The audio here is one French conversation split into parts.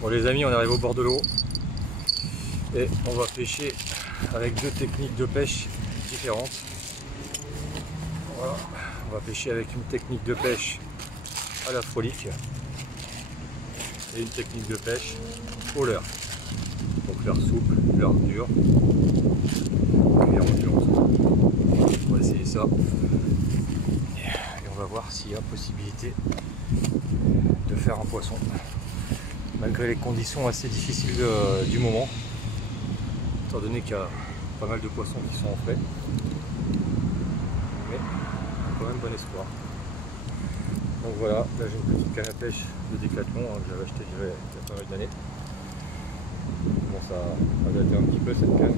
Bon les amis, on arrive au bord de l'eau et on va pêcher avec deux techniques de pêche différentes. Voilà, on va pêcher avec une technique de pêche à la frolique et une technique de pêche au leurre. Donc leurre souple, leurre dur, cuillère endurance. On va essayer ça et on va voir s'il y a possibilité de faire un poisson malgré les conditions assez difficiles du moment, étant donné qu'il y a pas mal de poissons qui sont en frais, mais quand même bon espoir. Donc voilà, là j'ai une petite canne à pêche de Décathlon que j'avais acheté il y a pas mal d'années. Bon, ça a daté un petit peu cette canne,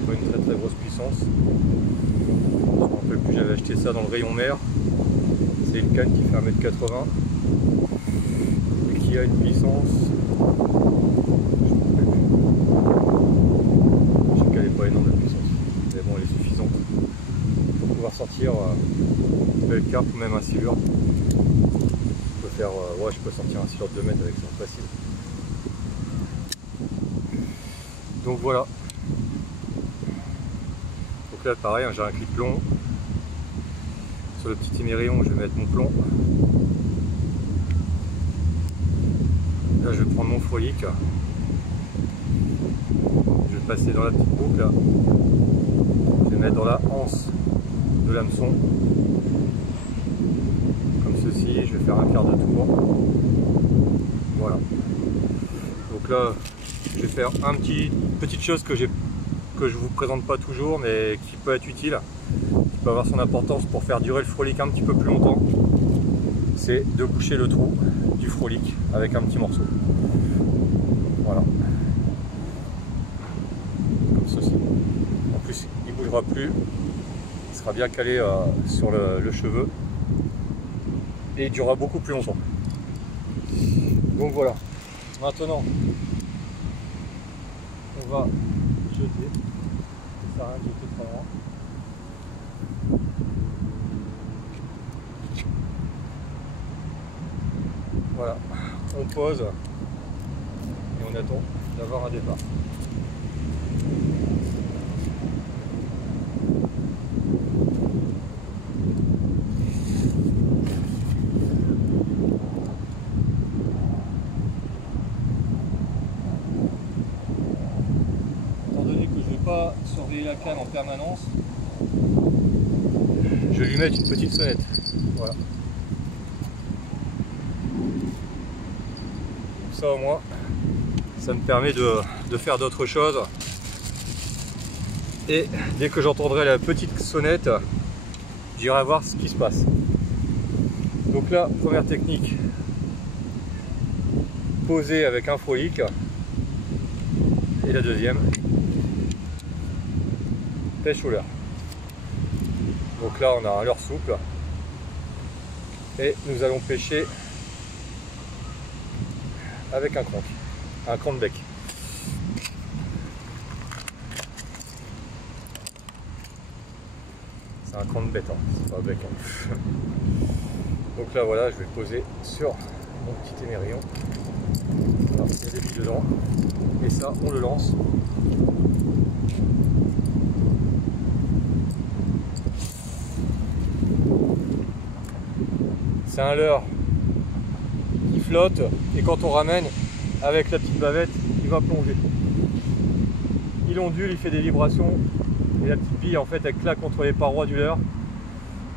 c'est pas une très grosse puissance. Je me rappelle plus, j'avais acheté ça dans le rayon mer. C'est une canne qui fait 1,80 m et qui a une puissance, je sais qu'elle n'est pas énorme de puissance, mais bon elle est suffisante pour pouvoir sortir une belle carpe ou même un silure. Je peux faire, ouais, je peux sortir un silure de 2 mètres avec ça, facile. Donc voilà. Donc là pareil, hein, j'ai un clip plomb. Sur le petit émerillon, je vais mettre mon plomb. Là, je vais prendre mon frolique. Je vais passer dans la petite boucle. Là. Je vais mettre dans la anse de l'hameçon. Comme ceci. Je vais faire un quart de tour. Voilà. Donc là, je vais faire petite chose que je vous présente pas toujours, mais qui peut être utile. Peut avoir son importance pour faire durer le frolique un petit peu plus longtemps, c'est de boucher le trou du frolique avec un petit morceau. Voilà. Comme ceci. En plus, il ne bougera plus, il sera bien calé sur le cheveu et il durera beaucoup plus longtemps. Donc voilà. Maintenant, on va jeter. Ça sert à rien de jeter trop loin. Voilà, on pose et on attend d'avoir un départ. Étant donné que je ne vais pas surveiller la canne en permanence, je vais lui mettre une petite sonnette. Voilà. Ça au moins, ça me permet de faire d'autres choses. Et dès que j'entendrai la petite sonnette, j'irai voir ce qui se passe. Donc là, première technique, poser avec un frolique. Et la deuxième, pêche au leurre. Donc là, on a un leurre souple. Et nous allons pêcher avec un crank-bec. C'est un crank-bec, hein, c'est pas un bec. Hein. Donc là voilà, je vais poser sur mon petit émerillon. Voilà, il y a des billes dedans. Et ça, on le lance. C'est un leurre qui flotte et quand on ramène avec la petite bavette, il va plonger. Il ondule, il fait des vibrations et la petite bille en fait elle claque contre les parois du leurre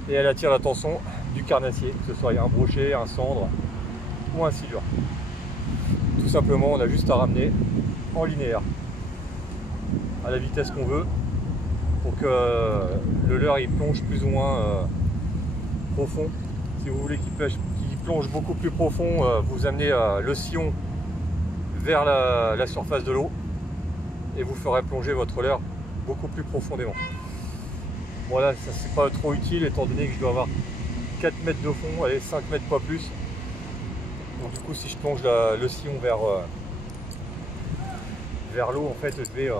et elle attire l'attention du carnassier, que ce soit un brochet, un cendre ou un silure. Tout simplement, on a juste à ramener en linéaire à la vitesse qu'on veut pour que le leurre il plonge plus ou moins profond. Si vous voulez qu'il plonge beaucoup plus profond, vous amenez le sillon vers la surface de l'eau et vous ferez plonger votre leurre beaucoup plus profondément. Voilà, ça c'est pas trop utile étant donné que je dois avoir 4 mètres de fond, allez 5 mètres pas plus. Donc du coup si je plonge le sillon vers l'eau, en fait je vais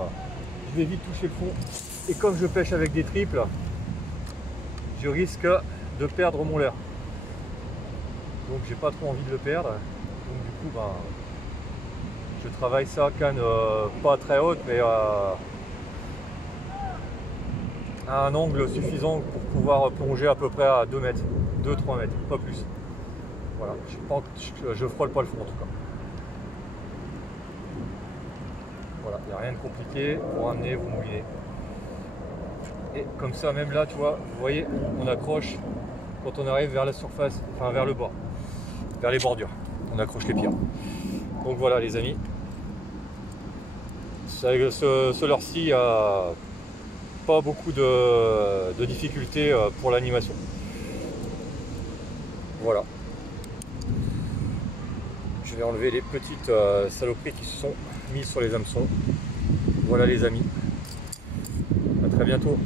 vite toucher le fond. Et comme je pêche avec des triples, je risque de perdre mon leurre. Donc j'ai pas trop envie de le perdre. Donc du coup, ben, je travaille ça canne pas très haute, mais à un angle suffisant pour pouvoir plonger à peu près à 2 mètres, 2-3 mètres, pas plus. Voilà, je frôle pas le fond en tout cas. Voilà, il n'y a rien de compliqué, vous ramenez, vous moulinez. Et comme ça, même là, tu vois, vous voyez, on accroche quand on arrive vers la surface, enfin vers le bord, vers les bordures. On accroche les pierres. Donc voilà les amis. Ce leurre-ci, il n'y a pas beaucoup de difficultés pour l'animation. Voilà. Je vais enlever les petites saloperies qui se sont mises sur les hameçons. Voilà les amis. À très bientôt.